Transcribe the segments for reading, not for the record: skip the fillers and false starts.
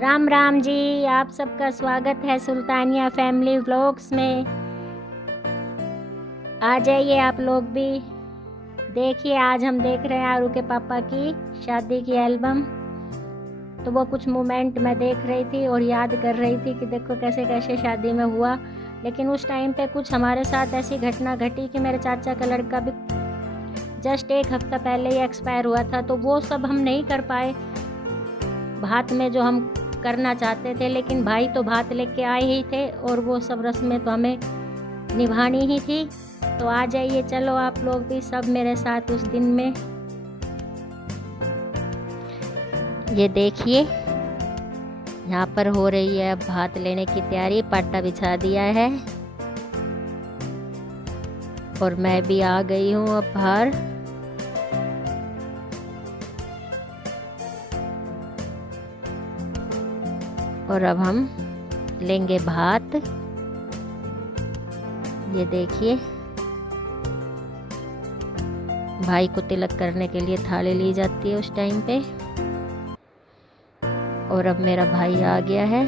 राम राम जी, आप सबका स्वागत है सुल्तानिया फैमिली व्लॉग्स में। आ जाइए आप लोग भी। देखिए, आज हम देख रहे हैं आरू के पापा की शादी की एल्बम। तो वो कुछ मोमेंट मैं देख रही थी और याद कर रही थी कि देखो कैसे कैसे शादी में हुआ। लेकिन उस टाइम पे कुछ हमारे साथ ऐसी घटना घटी कि मेरे चाचा का लड़का भी जस्ट एक हफ्ता पहले ही एक्सपायर हुआ था। तो वो सब हम नहीं कर पाए भात में जो हम करना चाहते थे, लेकिन भाई तो भात लेके आए ही थे और वो सब रस्में तो हमें निभानी ही थी। तो आ जाइए, चलो आप लोग भी सब मेरे साथ उस दिन में। ये देखिए, यहाँ पर हो रही है अब भात लेने की तैयारी। पाटा बिछा दिया है और मैं भी आ गई हूँ अब बाहर। और अब हम लेंगे भात। ये देखिए, भाई को तिलक करने के लिए थाली ली जाती है उस टाइम पे। और अब मेरा भाई आ गया है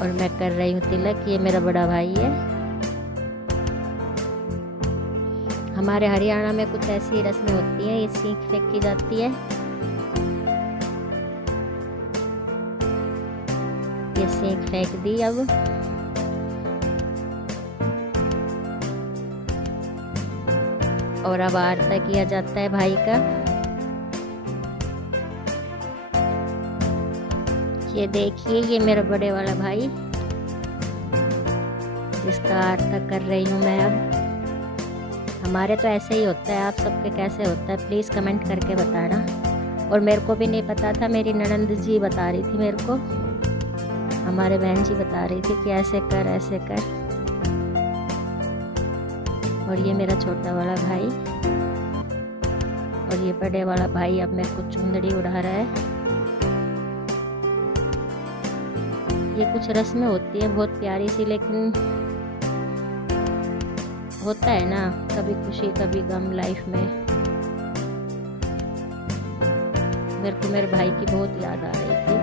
और मैं कर रही हूँ तिलक। ये मेरा बड़ा भाई है। हमारे हरियाणा में कुछ ऐसी रस्में होती हैं। ये सीख फेंकी जाती है। ये सीख फेंक दी। अब और अब आरता किया जाता है भाई का। ये देखिए, ये मेरा बड़े वाला भाई जिसका आरता कर रही हूँ मैं अब। हमारे तो ऐसे ही होता है, आप सबके कैसे होता है प्लीज़ कमेंट करके बताना। और मेरे को भी नहीं पता था, मेरी ननंद जी बता रही थी मेरे को, हमारे बहन जी बता रही थी कि ऐसे कर ऐसे कर। और ये मेरा छोटा वाला भाई और ये बड़े वाला भाई अब मेरे को चुंदड़ी उड़ा रहा है। ये कुछ रस्में होती हैं बहुत प्यारी सी, लेकिन होता है ना, कभी खुशी कभी गम लाइफ में। मेरे को मेरे भाई की बहुत याद आ रही थी।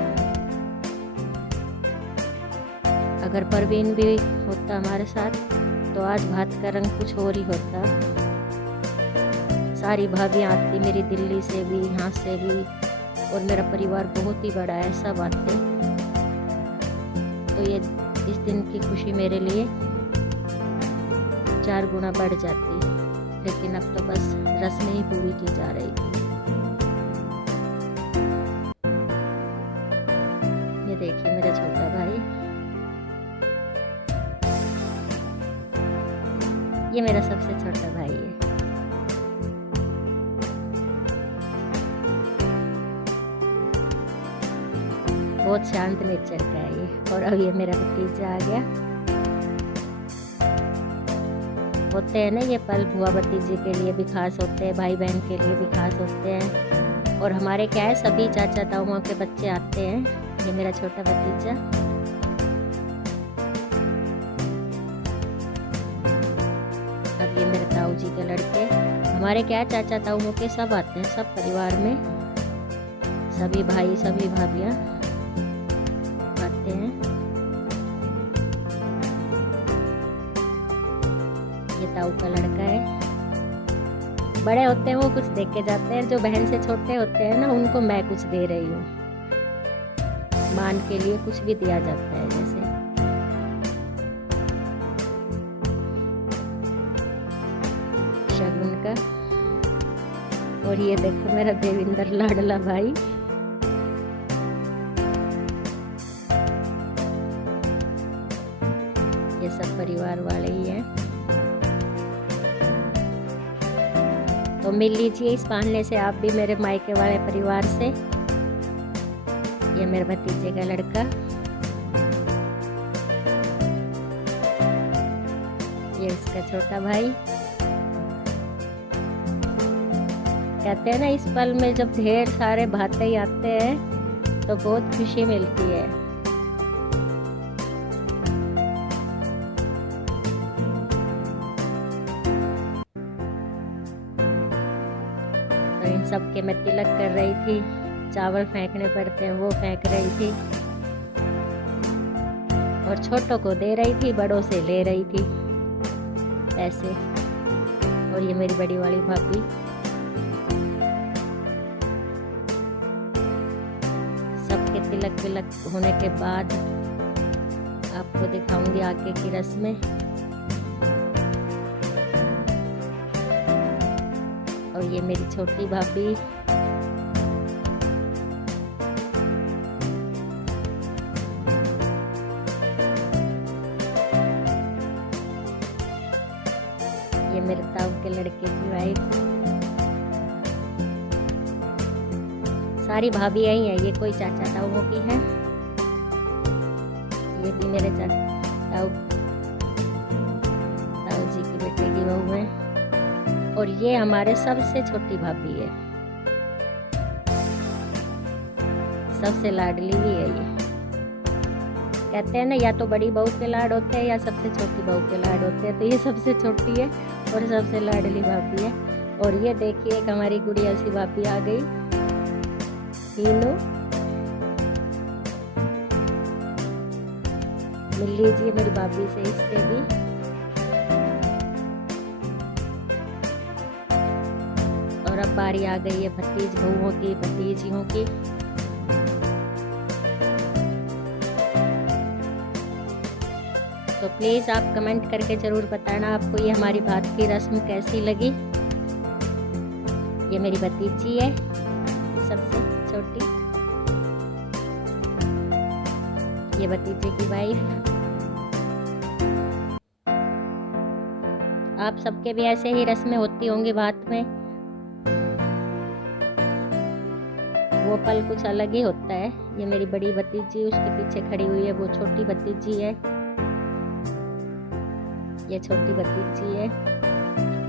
अगर परवीन भी होता हमारे साथ तो आज भात का रंग कुछ और ही होता। सारी भाभियाँ आती, मेरी दिल्ली से भी, यहाँ से भी, और मेरा परिवार बहुत ही बड़ा है, सब आते। तो ये इस दिन की खुशी मेरे लिए 4 गुना बढ़ जाती। लेकिन अब तो बस रस्में ही पूरी की जा रही थी। ये देखिए मेरा छोटा भाई, ये मेरा सबसे छोटा भाई है। बहुत शांत नेचर का है ये। और अब ये मेरा भतीजा आ गया। होते हैं ना ये पल, बुआ भतीजे के लिए भी खास होते हैं, भाई बहन के लिए भी खास होते हैं। और हमारे क्या है, सभी चाचा ताऊओं के बच्चे आते हैं। ये मेरा छोटा भतीजा। अब ये मेरे ताऊ जी के लड़के। हमारे क्या है, चाचा ताऊओं के सब आते हैं, सब परिवार में सभी भाई सभी भाभियाँ आते हैं। ये ताऊ का लड़का है। बड़े होते हैं वो कुछ देख के जाते हैं, जो बहन से छोटे होते हैं ना उनको मैं कुछ दे रही हूँ, मान के लिए कुछ भी दिया जाता है जैसे। शगुन का। और ये देखो मेरा देविंदर लाडला भाई। ये सब परिवार वाले ही हैं। तो मिल लीजिए इस बहाने से आप भी मेरे मायके वाले परिवार से। ये मेरे भतीजे का लड़का। ये इसका छोटा भाई। कहते हैं ना, इस पल में जब ढेर सारे भाते आते हैं तो बहुत खुशी मिलती है। तो इन सब के मैं तिलक कर रही थी। चावल फेंकने पड़ते हैं वो फेंक रही थी और छोटों को दे रही थी, बड़ों से ले रही थी पैसे। और ये मेरी बड़ी वाली भाभी। सबके तिलक विलक होने के बाद आपको दिखाऊंगी आगे की रस्में। और ये मेरी छोटी भाभी। ये मेरे ताऊ के लड़के की वाइफ। सारी भाभी यही है, ये कोई चाचा ताऊओं की है, ये भी मेरे ताऊ जी के बेटे की बहू है। और ये हमारे सबसे छोटी भाभी है, सबसे लाडली भी है ये। कहते हैं ना, या तो बड़ी बहू के लाड होते हैं या सबसे छोटी बहू के लाड होते हैं, तो ये सबसे छोटी है और सबसे लाडली भाभी है। और ये देखिए एक हमारी गुड़िया सी भाभी आ गई, हीनू। मिल लीजिए मेरी भाभी से, इससे भी। और अब बारी आ गई है भतीज बहुओं की, भतीजियों की। तो प्लीज़ आप कमेंट करके ज़रूर बताना आपको ये हमारी बात की रस्म कैसी लगी। ये मेरी भतीजी है, सबसे छोटी। ये भतीजे की वाइफ। आप सबके भी ऐसे ही रस्में होती होंगी बात में, वो पल कुछ अलग ही होता है। ये मेरी बड़ी भतीजी उसके पीछे खड़ी हुई है, वो छोटी भतीजी है। ये छोटी भतीजी है।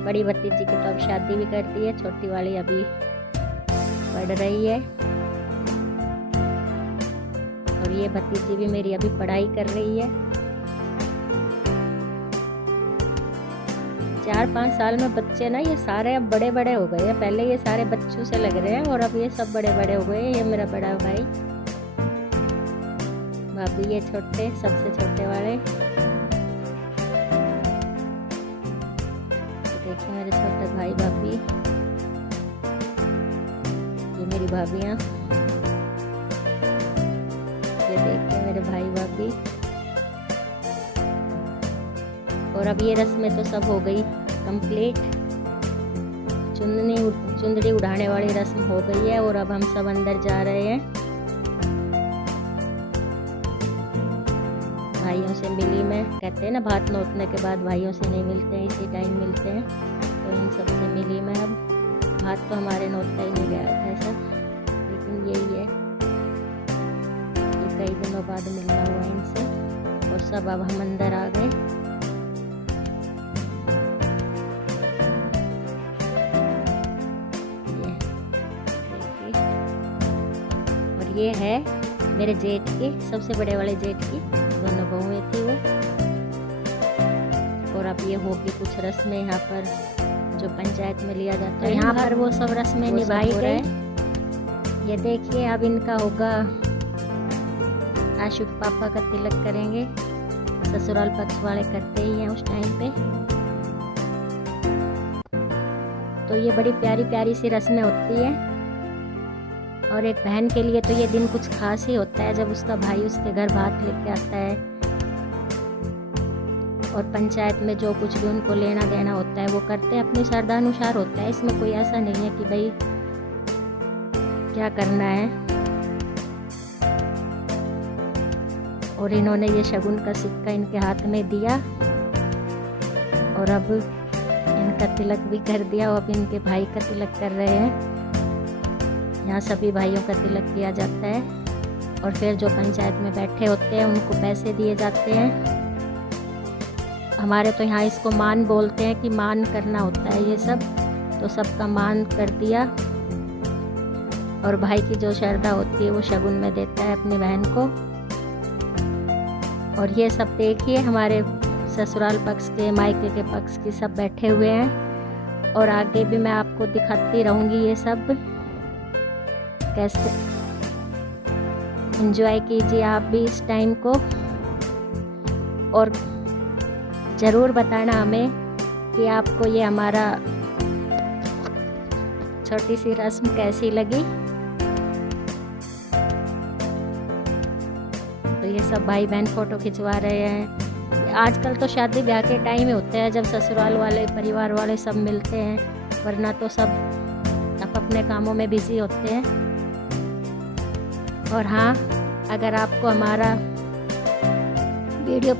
बड़ी भतीजी की तो अब शादी भी कर दी है, छोटी वाली अभी पढ़ रही है। और ये भतीजी भी मेरी अभी पढ़ाई कर रही है। 4-5 साल में बच्चे ना ये सारे अब बड़े बड़े हो गए हैं। पहले ये सारे बच्चों से लग रहे हैं और अब ये सब बड़े बड़े हो गए। ये मेरा बड़ा भाई, भाभी ये छोटे, सबसे छोटे वाले। देखिए मेरे छोटे भाई भाभी, ये मेरी भाभियाँ। ये देखिए मेरे भाई भाभी। और अब ये रस्में तो सब हो गई कंप्लीट। चुंदड़ी उड़ाने वाली रस्म हो गई है और अब हम सब अंदर जा रहे हैं। भाइयों से मिली मैं, कहते हैं ना भात नोतने के बाद भाइयों से नहीं मिलते हैं, इसी टाइम मिलते हैं। तो इन सब से मिली मैं। अब भात तो हमारे नोतता ही नहीं गया था ऐसा, लेकिन यही है, ये कई दिनों बाद मिलना हुआ इनसे। और सब अब हम अंदर आ गए। ये है मेरे जेठ की, सबसे बड़े वाले जेठ की दोनों बहुएं थी वो। और अब ये होगी कुछ रस्में यहाँ पर जो पंचायत में लिया जाता है। यहाँ पर वो सब रस्में निभाई गई। ये देखिए अब इनका होगा, आशु के पापा का तिलक करेंगे। ससुराल पक्ष वाले करते ही हैं उस टाइम पे। तो ये बड़ी प्यारी प्यारी सी रस्में होती है। और एक बहन के लिए तो ये दिन कुछ खास ही होता है, जब उसका भाई उसके घर भात लेके आता है। और पंचायत में जो कुछ भी उनको लेना देना होता है वो करते हैं, अपनी श्रद्धानुसार होता है। इसमें कोई ऐसा नहीं है कि भाई क्या करना है। और इन्होंने ये शगुन का सिक्का इनके हाथ में दिया और अब इनका तिलक भी कर दिया। और अब इनके भाई का तिलक कर रहे हैं। यहाँ सभी भाइयों का तिलक किया जाता है। और फिर जो पंचायत में बैठे होते हैं उनको पैसे दिए जाते हैं। हमारे तो यहाँ इसको मान बोलते हैं कि मान करना होता है ये सब। तो सबका मान कर दिया। और भाई की जो श्रद्धा होती है वो शगुन में देता है अपनी बहन को। और ये सब देखिए हमारे ससुराल पक्ष के, मायके के पक्ष के सब बैठे हुए हैं। और आगे भी मैं आपको दिखाती रहूँगी ये सब। कैसे एंजॉय कीजिए आप भी इस टाइम को, और ज़रूर बताना हमें कि आपको ये हमारा छोटी सी रस्म कैसी लगी। तो ये सब भाई बहन फ़ोटो खिंचवा रहे हैं। आजकल तो शादी ब्याह के टाइम ही होते हैं जब ससुराल वाले परिवार वाले सब मिलते हैं, वरना तो सब अपने कामों में बिज़ी होते हैं। और हाँ, अगर आपको हमारा वीडियो